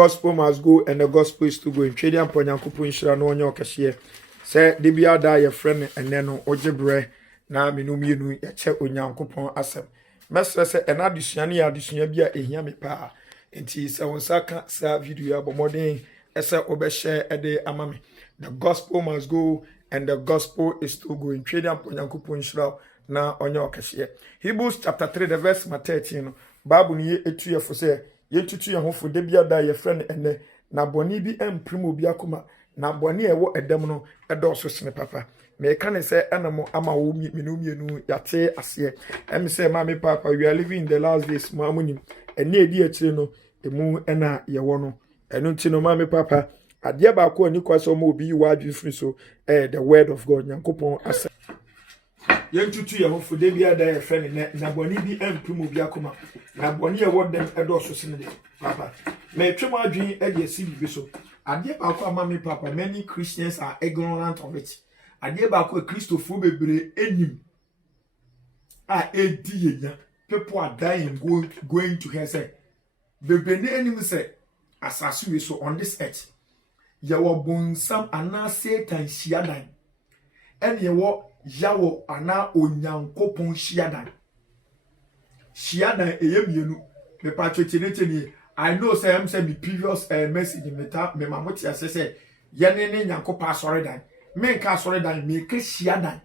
gospel must go and the gospel is to go. In Chadian Ponyankupu Inshira no one cashier. Say, Debia die your friend and then Ojebre, na minuminu, ya check Unyankupon asem. Mestre say, and addition bia a yami pa. And he said, on Saka, sa video about modern, esa obeshe ede amami. The gospel must go and the gospel is to go. In Chadian Ponyankupu Inshira na onyo cashier. Hebrews chapter 3, the verse 13. Bible ni etu ye for say, ye tutu ye ho fo de bia da ye friend ene na boni bi emprimo bi akoma na boni ewo edem no edoso sene papa me ka ne say enamo ama wo mienu yate ase em say ma me papa we are living in the last days mo amunim ene edi akire no emu ena ye wo no enu nti no ma me papa ade ba ko ani kwaso mo obi wa adwi free so the word of God nyankopon ase yentutu ye ho fo de bia da ye friend ne na boni bi emprimo bi akoma na boni e wo dem edoso sene de papa me twem adwin e de asi bi so ade ba ko ama me papa many Christians are ignorant of it ade ba ko Christopher bebre enim edi yenya people are dying going to hell say bebre ne enim say asase we so on this earth ye wo bonsam ana Satan shiadan ene ye wo yawo ana onyankopon shiadan eyemienu me patrochinate I know say am say me previous message me mamoti say yene ne nyankopon asore dan me nka asore dan me ke shiadan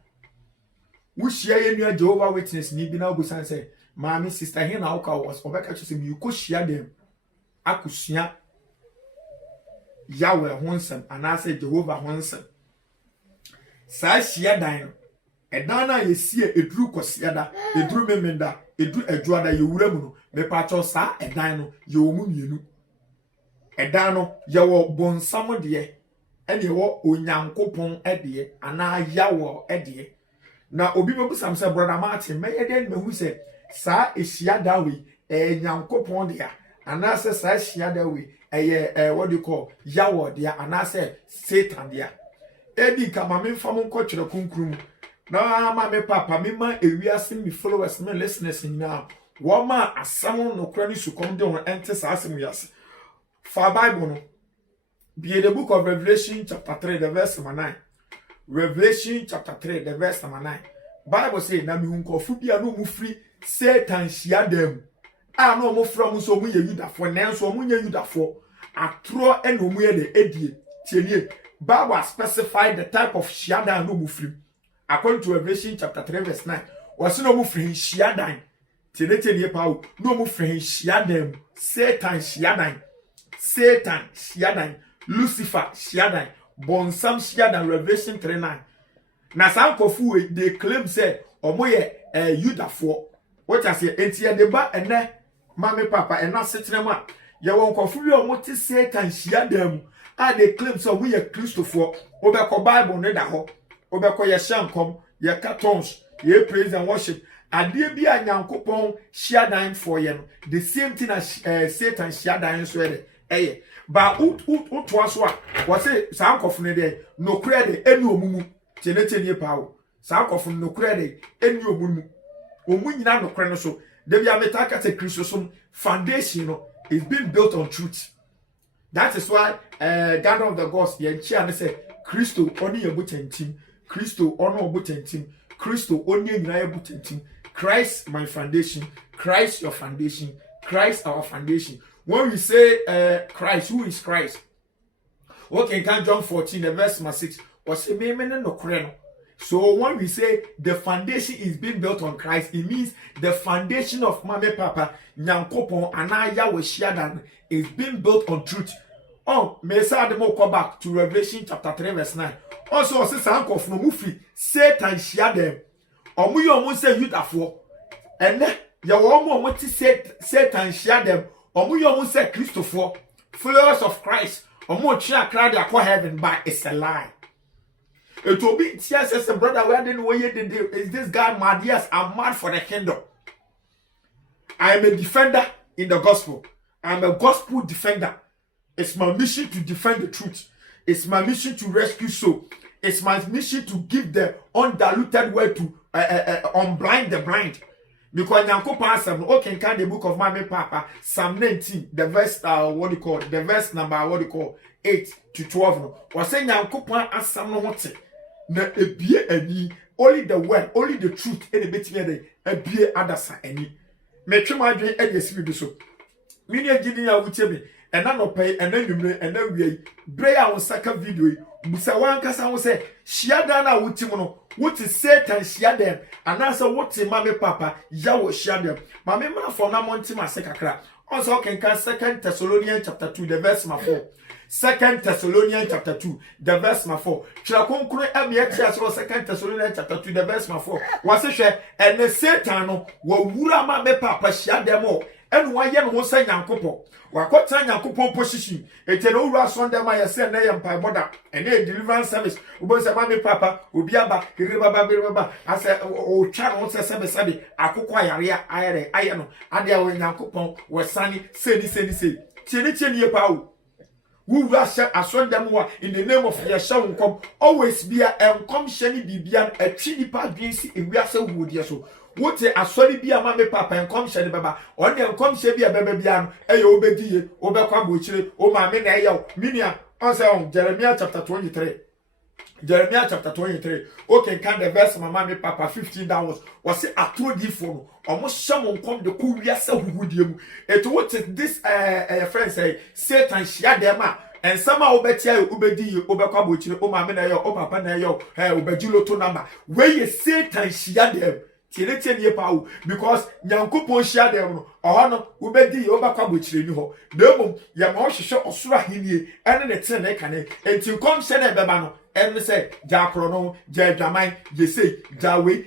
wo shia yenu Jehovah Witness ni bi na ogusan say maami sister here na oka was obeka say me ko shiadan akusua yawe honsam ana say Jehovah honsam sa shiadan edana yesie edru kosiada edru memenda edru edruada yewura mu no me pacho sa edan no yewomu mienu edan no yewo bonsam de ene wo onyankopon ede ana yawo ede na obi bebusam se brother Martin me yede mehu se sa ehia we nyankopon de ana se sa ehia we what do you call yawo de ana se Satan de edi kama me fam nkotwere kunkrum na ma me papa me ma ewiase me followers me listeners nyina wo ma asam no kra ni sukom de on ente sa asem wiase for Bible no be the book of Revelation chapter 3 the verse 9 Revelation chapter 3 the verse 9 Bible say na me hunkofu bia no mu free Satan shiadam a no mo from so mu ye yudafo nenso mu ye yudafo atro e no mu ye de edie tienie Bible specified the type of shiadam no mu free according to Revelation chapter 3 verse 9 was no mu free shiadan tienie paul no mu free shiadam Satan shiadan Lucifer shiadan bonsam shiadan Revelation 3:9 na sankofu they claim say omo ye yudafo what I say entia de ba ene mame papa ena setrema ye won kofu wi omo ti Satan shiadam they claim say we ye Christopher obekọ Bible ne da ho obekọ ye shankom ye cartons ye praise and worship ade bi anyankopon shiadan for ye no the same thing as Satan shiadan so ye ba ut was what say sankofu ne de no credit enu omumu tienie pawo sankofu no credit enu omumu omu nyina no kre no so de bia metaka te Christosum foundation no is being built on truth. That is why God of the gods ye chia ne say Christo oni ye butentim Christo ono butentim Christo oni nyina ye butentim Christ my foundation Christ your foundation Christ our foundation. When we say Christ, who is Christ? Okay, in John 14 the verse 6 was a me no kre. So when we say the foundation is being built on Christ, it means the foundation of Mame Papa Nyankopon Anaya Weshiadan is being built on truth. Oh, me say the more go back to Revelation chapter 3 verse 9. Also, say sanko from mufi Satan shiadem. Omu yo mo say yudafo. Ene ya wo mo ti Satan shiadem. Omu yo mo say Christopher, followers of Christ. Omu chia crowd akwa heaven, but it's a lie. It will be yes as a brother where didn't we is this guy mad? Yes, I'm mad for the kingdom. I am a defender in the gospel. I'm a gospel defender. It's my mission to defend the truth. It's my mission to rescue soul. It's my mission to give the undiluted word to unblind the blind. because nyankopon asem no okay can the book of Mame Papa Psalm 19 the verse the verse number 8 to 12 no was say nyankopon asem no hote na ebie ani only the word only the truth any betime dey ebie adasa ani metwe madwen e dey sibi so mini agidi ya wuche me ena no pay ena nwumre ena wiei bre a wo saka video yi busa wankasa wo se shiada na wuti mu no wuti Satan shiada anasa wuti Mame Papa ya wo shiada Mame mra for na monti ma se kakra also can 2 Thessalonians chapter 2 the verse 4 2 Thessalonians chapter 2 the verse 4 tira konkuru abia tia so 2 Thessalonians chapter 2 the verse 4 wase hwe ene Satan no wo wura Mame Papa shiada mo enu wa ye no se nyankopon wakota nyankopon position etene owura sonde ma ye se na ye mpai boda ene deliverance service ubo se Mame Papa obi aba kire baba ase o twa no se sebe akokwa yare aye no ade a nyankopon wesani seni tieni ye pa o wura sha asonde mo in the name of Yeshua nkom always be a enkom sheni bibia atwi nipa dwensi ewiase wuodie so wote asori bia Mame Papa enkom hye ne baba on enkom hye bia baba bia no eye obediye obekwa bochire o maame na eye minia on say on Jeremiah chapter 23 okay can the verse Mame Papa 15 dollars was say atodi for no omo hye nkom de ko wiase huhudie mu it what this friend say Satan hye dem a and somehow betia obedi obekwa bochire o maame na eye o papa na eye obedilo to number where you Satan hye dem tiene pawo because nyankopon hia dem no oho no ubedi obakwa bochire ni ho demom ya ma ohwehwe osoro ahenie ene ne tene ne kane entinkom hye na beba no ene se jakro no jadwaman yesei jawe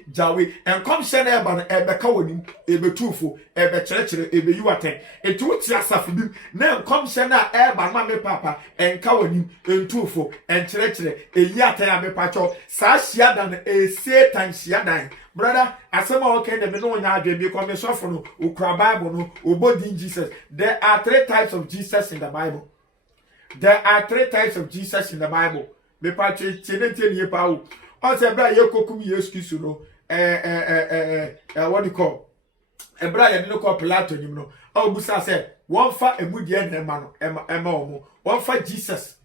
enkom hye na eba no ebeka wonim ebetufo ebekyerechire ebeyiwaten etuti asafu bim na enkom hye na eba Mame Papa enka wonim entufo enkyerechire eyiaten amepacho sa hia dan Satan hia dan brother asema okay dem no nya adwe bi come so for no ukra Bible no obodi Jesus. There are 3 types of Jesus in the Bible. Me pa tiene ye pa o say bra ye kokum Yesu Kristo no what do you call bra ye no call Plato nim no o busa say one fa emudie na ema no ema omo one fa Jesus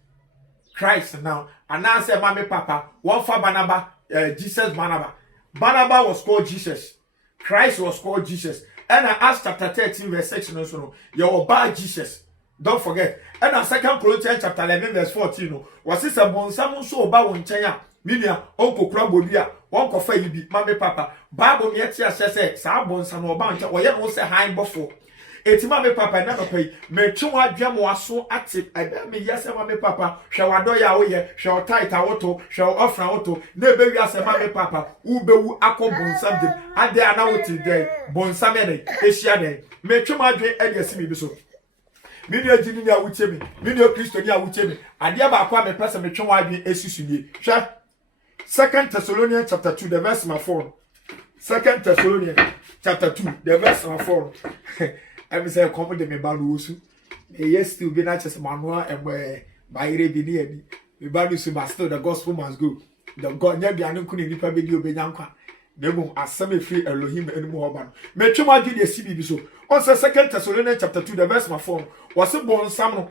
Christ now and now say Mame Papa one fa Barnabas Jesus Barnabas was called Jesus. Christ was called Jesus. And Acts chapter 13 verse 6 no you bad Jesus. Don't forget. And 2 Corinthians chapter 11 verse 14 no was this a bonsam so oba won chen minia onko kura bobi a wonko fa yibi Mame Papa Bible me tia say sa bonsam oba nche wo ye no say high bofo eti Mame Papa na no pay me twe adwam aso ate aba me yase Mame Papa hwe wado ya wo ye hwe otaita woto hwe ofra woto na ebe wi ase Mame Papa ubewu akobonsam dem ade ana wote dey bonsam ene ehia dey me twe adwen ade asimi bi so mini agini ni awuche mi mini Kristo ni awuche mi ade ba akwa me pese me twe adwen esisunie hwe 2 Thessalonians chapter 2 the verse 4 2 Thessalonians chapter 2 the verse 4 I say come de me balu osu yes still be na chese manual bayire bi ni ani me balu so but still the gospel must go the god nya bia nku ni nipa be di obenya nkwa na emu asem efi Elohim enimu hoba no me twem agi de sibi bi so on say 2 Thessalonians chapter 2 the verse 4 was born sam no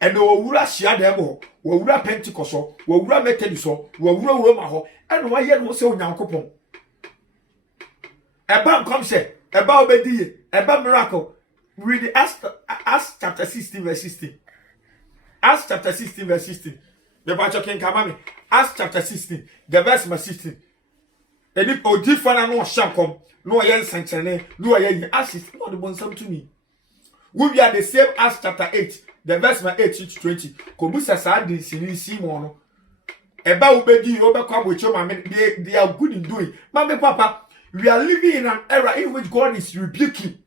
ene owura hia dem ho owura Pentecost ho owura Methodist ho owura Roma ho ene wa ye no se onyankopon eba nkom se eba obedi eba miracle. Read Acts chapter 16 verse 16. Acts chapter 16 verse 16. The Bible can come me. Acts chapter 16 the verse 16. And if odi fana no shankom no yen sanctionne no yen ashes no the bonsam to me. We are the same Acts chapter 8 the verse 18 to 20. Kobusa sa di sinisi mo no. Eba obedi obekwa bocho mame they are good in doing. Mame Papa, we are living in an era in which God is rebuking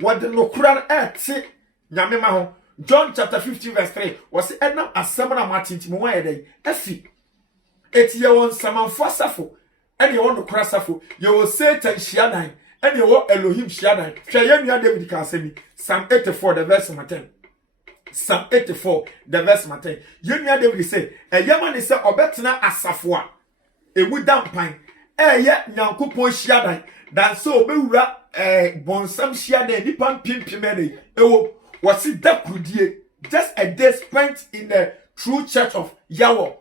what the Lokuran ete nyame ma ho. John chapter 15 verse 3 was enam asem na matinti mo wa dey esi eti ye won samanfo asafo ene ye won Lokura asafo ye wo Satan hyiadan ene ye wo Elohim hyiadan hwe ye nua David ka asemi Psalm 84 the verse 10. Psalm 84 the verse 10. Ye nua David say eyema ne se obetena asafo a emu dampan eye nyankopon hyiadan dan so obewura bonsam shia na nipa pimpimene ewo wasi da krudie just a day spent in the true church of Yahweh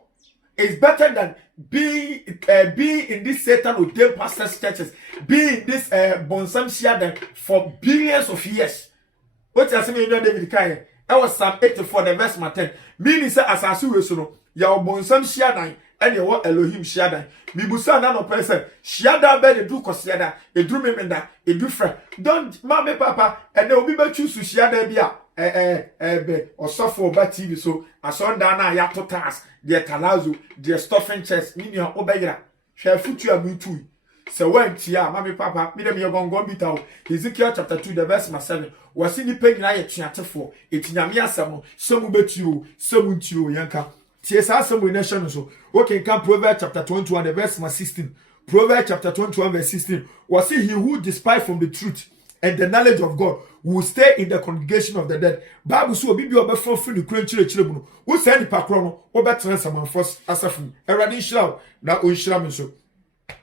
is better than being in this Satan ordained pastors churches, being in this bonsam shia for billions of years. What you saying, David Kai? I was Psalm 84 the verse 10. Meaning say asasu we so no ya bonsam shia dan and you want Elohim Shaddai. Mibusa na no person. Shaddai be the do kosiada. E do memenda. E do friend. Don't mama papa. And they will be choose to Shaddai bia. Or suffer over TV. So as on dana ya to task. Dear Talazo. Dear stuffing chest. Meaning your obeyra. Share foot you are too. So when tia mama papa. Me dem your gon bitaw. Ezekiel chapter 2 the verse 7. Was in the pen na ye tuate for. It nyame asamo. Some betu. Some ntuo yanka. So, okay, come Proverbs chapter 21, the verse 16. Proverbs chapter 21, verse 16. Was he who despise from the truth and the knowledge of God will stay in the congregation of the dead. Bible so be obe from free the chire no. Who say the pakro no better some first asafun. Eradi shira na on shira so.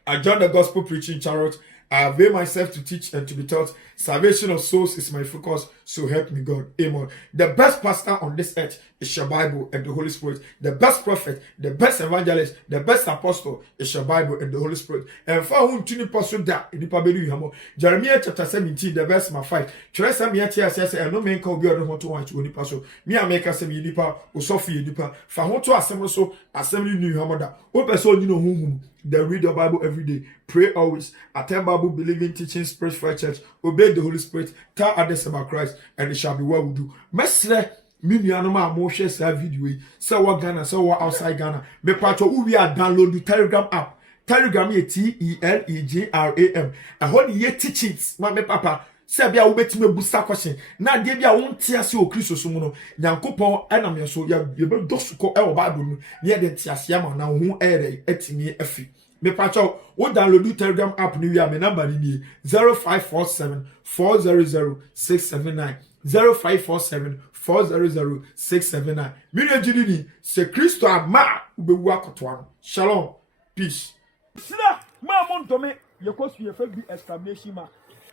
I joined the gospel preaching chariot. I avail myself to teach and to be taught. Salvation of souls is my focus, so help me God. Amen. The best pastor on this earth is your Bible and the Holy Spirit. The best prophet, the best evangelist, the best apostle is your Bible and the Holy Spirit. And for whom to person that in the Bible, Jeremiah chapter 17, the verse 5. Teresa me says, and no man can be on to watch any person. Me I make us a nipa, or Sophie nipa. For what to assemble so assembly new hamada. What person you know whom they read the Bible every day. Pray always. Attend Bible believing teaching spiritual church. Obey the Holy Spirit. Tell others about Christ, and it shall be well with you. Mesre Minianoma mo share sa video. So what Ghana, so what outside Ghana. Me patcho we are download the Telegram app. Telegram ye Telegram. I hold ye teachings. Ma me papa. Se bia wo betime busa question. Na de bia won tiase o Kristo so mu no. Nyankopon enam ye so ya be dosuko e wo Bible mu. Ne de tiase ama na hu etimi afi. Me pacho wo download the Telegram app ni wi me number ni 0547 400 679 0547 400 679. Mine jidini se Kristo ama ubewu akotoa. Shalom. Peace. Sina ma mon dome ye kosu ye fa bi exclamation mark.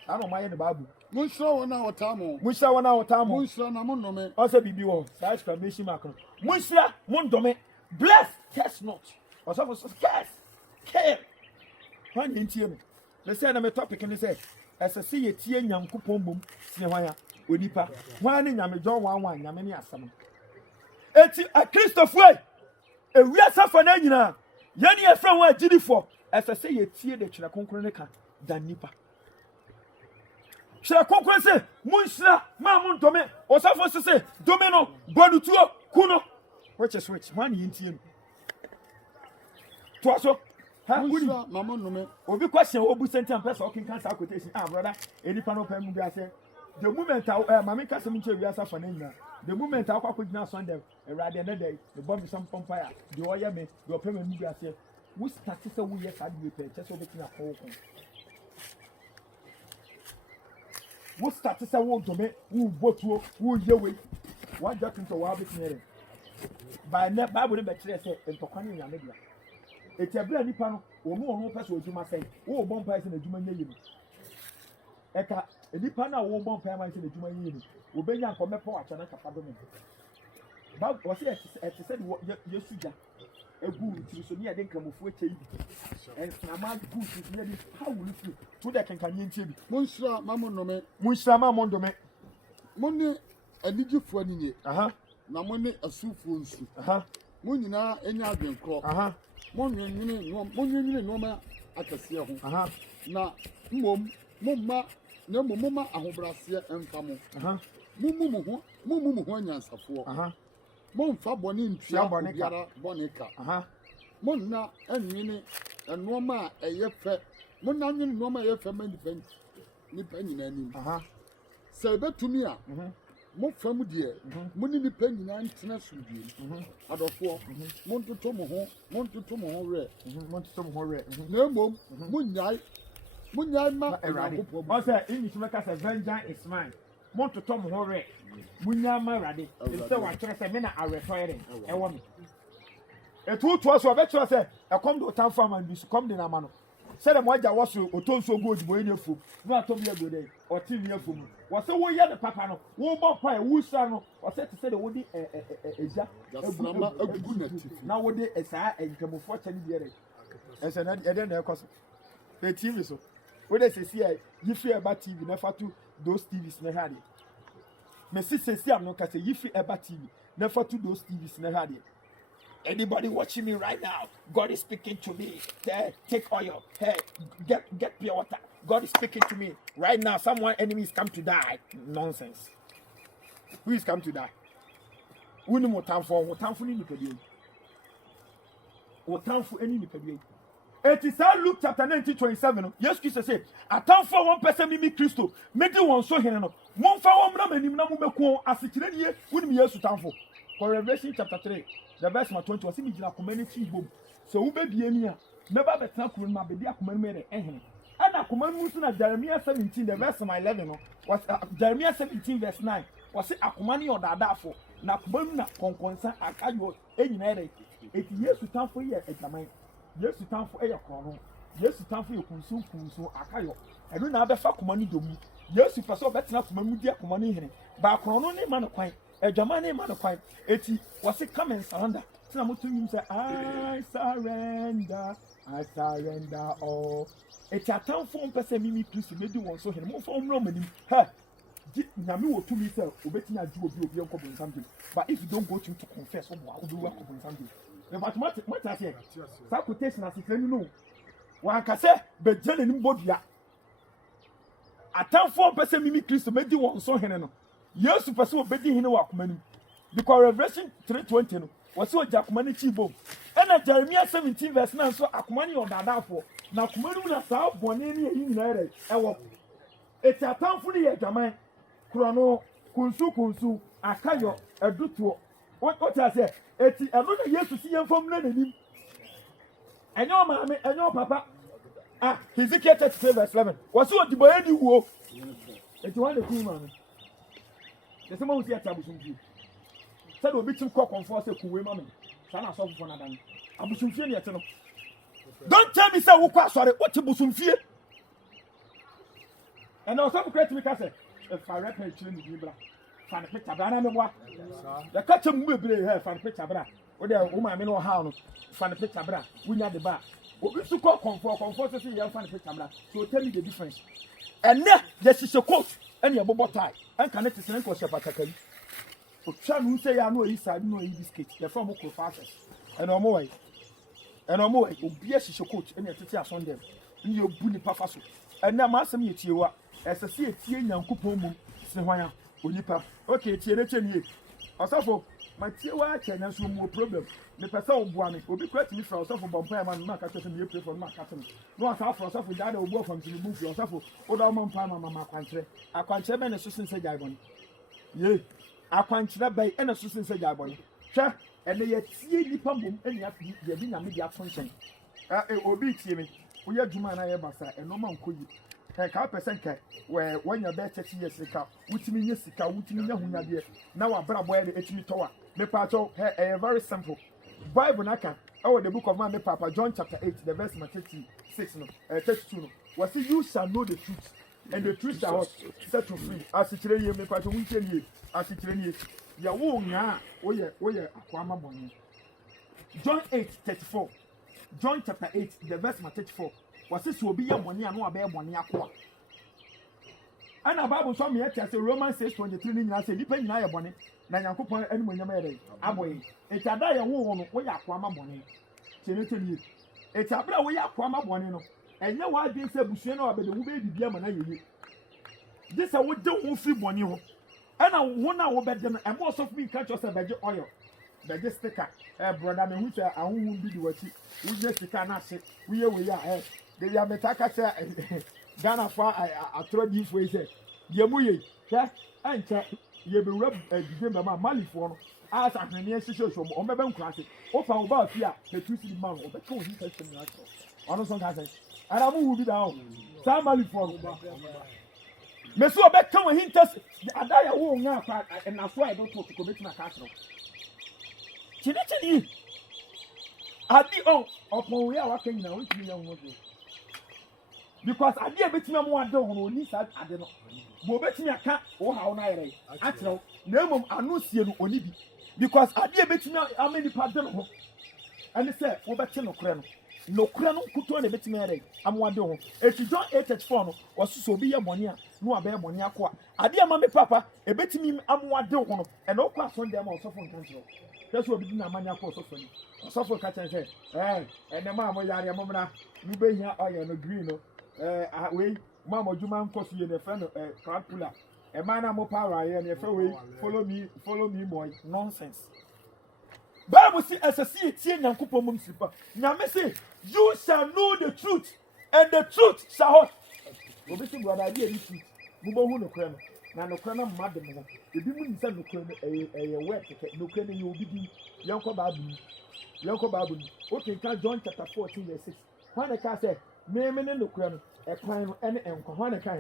I don't mind the Bible. Munshra wana otamo. Munshra wana otamo. Munshra na mon nome. Also bibi wo. Sa exclamation mark. Munshra mon dome. Bless test not. Also for curse. Care. When you hear me. Let's say na me topic and say as I see ye tie Nyankopon bom se hwan onipa. Hwan ni nyame John 1:1 nyame ni asam. Eti a Christopher e wi asafa na nyina. Ye ni e fra hwan agidifo. As I say ye tie de twere konkron ne ka dan nipa. Shall concrete say, Munshra, Mamon Dome, or supposed to say, Domino, Bonutuo, Kuno. Which is which? One in team. Twaso, Munshra, Mamon Nome, or be question, or be sent and press or can cancel quotation. Ah, brother, any panel pen will say. The moment our Mamma Casaminche, we are suffering. The moment our could now Sunday, a rather day, the bomb is some fire, the oil me, your payment media say, we started so we had you pay, just over a whole. What started to want to make who both who your way? What doctrine to our business? By net Bible in the church and to come in your media. It's a brand new panel or more person would you must say, oh, bomb price in the human union. Eka, a deep panel or bomb price in the human union. Will be young for me for a channel of Padaman. But was it as I said, what you see? A good to me, I didn't come with you. And Snaman good is nearly how will you feel? To that can you tell me? Munshra, Mamon Nome, Munshra, Mamon Dome. Money, a did for any. Aha. Na money a soup for soup. Aha. Munina, any other clock. Aha. Money, Noma at a sea. Aha. Na, Mumma, no Mumma, a hobrasia and Famo. Aha. Mumu, when you answer for. Aha. Mon Fabonin, Fiabonicara, Bonica. Aha. Monna, and Mini, and Noma, a yefe. Monna, Noma, a family pen. Ni penny name. Aha. Say that to me. Mon family dear. Money ni penny nine international. Out of 4. Monte Tomo, Monte Tomo, red. Monte Tomo, red. No more. Munyai, ma, and I said, English make us a vengeance is mine. Monte Tomo, red. Munyama radi. Instead of trying to say, men are referring. I want me. A 2 to us, or better say, I come to a town farm and you come in a man. Said the Moja was to so good when you fool. Not to be a good day or 10 years from. Was so we had the papa, who bought pie, who son, or said to say the woody nowadays as I and come for 10 years. As I don't know, because the TV so. What they say, you fear about TV, never to those TVs never had it. My sister say, I'm not going to say, you fear about TV, never to those TVs never had it. Anybody watching me right now, God is speaking to me. Hey, take oil. Hey, get pure water. God is speaking to me right now. Someone enemy is come to die. Nonsense. Who is come to die? Who know what time for? What time for any nipedi? What time for any nipedi? It is Luke chapter 19:27. Yes, Jesus said, "A time for one person mimi Christo. Make the one so here no. Mon fa one na manim na mo beko asikire nie. Who me yesu time for?" For Revelation chapter 3. The verse 20 was in the community home. So, who be near? Never be tranquil, my baby, a command. And a command Muslim Jeremiah 17, the verse 11 was Jeremiah 17, verse 9. Was it a command or that for? Na Kumana concern a cayo, any matter. 8 years to time for you at the mind. Yes, to time for a corner. Yes, to time for your consume, a cayo. I don't have a fuck money to me. Yes, if I saw better enough Mamudia command here. But Chrono name man of quite. A German name man of quite. 80 was it come and surrender. Some to him say, I surrender all. It's a town form person, Mimi, please, maybe one so him more from Roman. Ha! Namu to myself, betting I do a your couple something. But if you don't go to confess, I will do a couple something. But what I say, Sakutation as if you know. One can say, but telling him body. A town form person, Mimi, please, maybe one so him. Yes, to pursue betting him work money. Because Revelation 3:20 was so Jackmani Chibo. And Jeremiah 17 verse 9 so Akumani or Dada for. Now Kumanu South Bonini in United. It's a town for the Jamai. Chrono, Kunsu, Akayo, a Duto. What I say? It's another year to see him from Lenin. And your mammy and your papa. Hezekiah 33 verse 11. Was so the boy you walk. It's one of the cool man. The same as the Atabusum. Said will be too cock on force a cool woman. Sana soft for another. Abusumfia yet. Don't tell me, sir, who quite sorry, what you busumfia. And also, create me castle. If I reckon it in the Libra, fan picture, but I know what the custom will be here, fan picture, bra. Or the woman, I know how, fan picture, bra. We need the bar. What we should call comfort to see your fan picture, bra. So tell me the difference. And now, this is a quote, and your bubble tie, and connect to Seneca Shapaka. Chan who say I know his side, no in biscuit, the form of fastest. And no more. And no more, yes, is your coach, and your teacher on them. You bully pafaso. And now, Master me to you, as I see a tea and coupon, Sawaya, Unipa. Okay, Tiene. Also, my tea work and that's no more problem. The person will be quite me for yourself from Bompire and Mark and you play for Mark Catton. No, I have for yourself with that or work from the move yourself or down Mamma country. I can't say many assistants say Javon. Yea. I can't let by any assistance say Jabon. Sir, and they yet see the pump and you have to be a media function. It will be to me. We are Juma and I Bassa and no man could you. A carpet where when you're better 30 years ago, which means yes, which means no, now a brother boy the HB Tower. The part of very simple. Bible Naka, oh, the book of my Papa, John chapter 8, the verse 36, 32. Was it you shall know the truth, and the truth shall set you free. As it really may part of weekend. As it really ya wo nya oye akwama boni. John 8:34. John chapter 8 the verse 34. Was it so be ya boni anu abe boni akwa. Ana Bible so me say Romans 6:23 ni nyina say nipa nyina ya boni na Yakobon animu nyama ya dai aboye. E tada ya wo no wo ya akwama boni. Cheneteni. E tabra wo ya akwama boni no. Enye wa adin say busue na obede wo be bibia ma na yeye. This a wo de wo free boni ho. And I wonder what them and most of me catch us a budget oil. The just sticker, brother, me which I won't be the watch. We just cannot say we are. They are metaka Ghana for I throw this way. Say, Yamuye, and check. You be rubbed a game of Mali for as a near social or maybe classic. Open about here, the two city man or the cool he takes me. Honest on and I will be down. Somebody for Meso be come him test the adaya wo nya fa and na so I don't talk to commit na castle. Chini adi on upon we are working now with me young woman. because ade betimi am ade ho no oni sa ade no bo betimi aka wo hawo na yere akyerɛw na emom ano sie no oni bi because ade betimi amani pa de no ho ɛne sɛ wo bɛte no korɛ no kuto na betimi yere amwade ho eti John 8:34 no wɔsoso obi yɛ mɔne a no abɛyɛ mɔne akɔ a ade ama me papa ebetimi amwade ho no ɛna okɔ asɔnde ama ɔsɔfo nkankyerɛ that's what we do na amanya akɔ ɔsɔfo ni ɔsɔfo ka kyerɛ sɛ ɛnɛ ma mo yare mo mra no be hia ɔyɛ no green no wei ma mo dwuma nkɔ so yɛ ne fɛ no calculator man na mo power ayɛ ne fɛ wei follow me boy nonsense Bible say asasi tie nyankopɔ mum sipa nyame say you shall know the truth and the truth shall what obi say brother ade any truth mo bo hu no kra no na no kra na mma de mo ebi mu nsa no kra no ɛyɛ wet kɛ no kra no yɛ obi di yɛnkɔ Bible ni okay ka John chapter 14 verse 6 when ka say me ne no kra no ɛkwan no ɛne ɛnkɔ when ka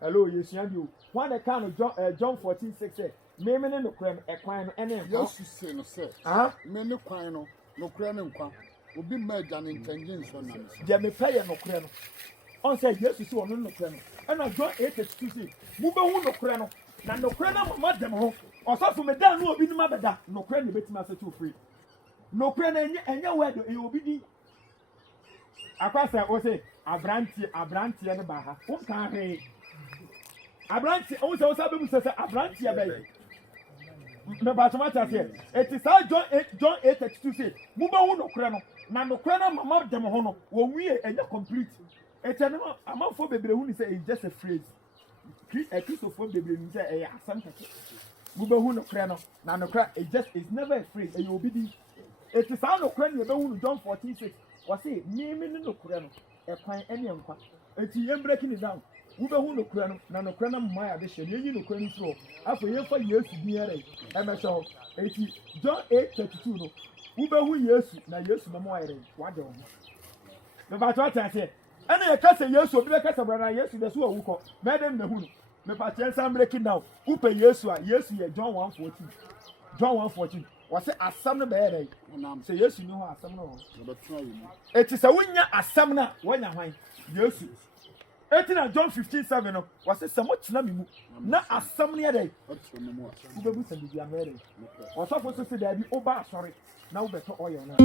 hello yesu andi o when ka no John 14:6 say me ne no kra no ɛkwan no ɛne ɛnkɔ yesu say no say me ne kwan no no kra no nkwa obi ma agya ne ntɛngye nso na je me pɛ yɛ no kra no on say yesu say ɔno no kra no ɛna John 8:2 say mu be hu no kra no na no kra na mama dem ho ɔsɔfo me dan no obi ni ma bɛda no kra ne betimi asɛtu free no kra na enye word e obi di akwasa o say abrantie ne ba ha wo kan he abrantie o say be mu say abrantie bɛ me ba tuma ta say it is John 8:2 say mu be hu no kra no na no kra na mama dem ho no wo wie enye complete eteno amanfo bebre hu ni say it's just a phrase Christopher bebre ni say e asam keke mu be hu no kra no na no kra it's never a phrase e obi di it is how no kra ni be hu no John 14:6 we say me no kra no e kwan ene nkwa eti yem breaking it down mu be hu no kra no na no kra na mma ya de hye ye yi no kra ni so afo ye fa Yesu bi ere e me so eti John 8:32 no mu be hu Yesu na Yesu na mo ere wade ho me ba to atase ene ye kase Yesu obi be kase bra na Yesu de so awuko me dem na hu no me pa chen sam breaking down upe Yesu a Yesu ye John 1:14 was say asam no be ere say Yesu ni ho asam no eti say wonya asam na wonya hwan Yesu eti na John 15:7 no was say samo tena me mu na asam ne ere ubebu se bibia mere osofo so se da bi oba asori na wo beto oil na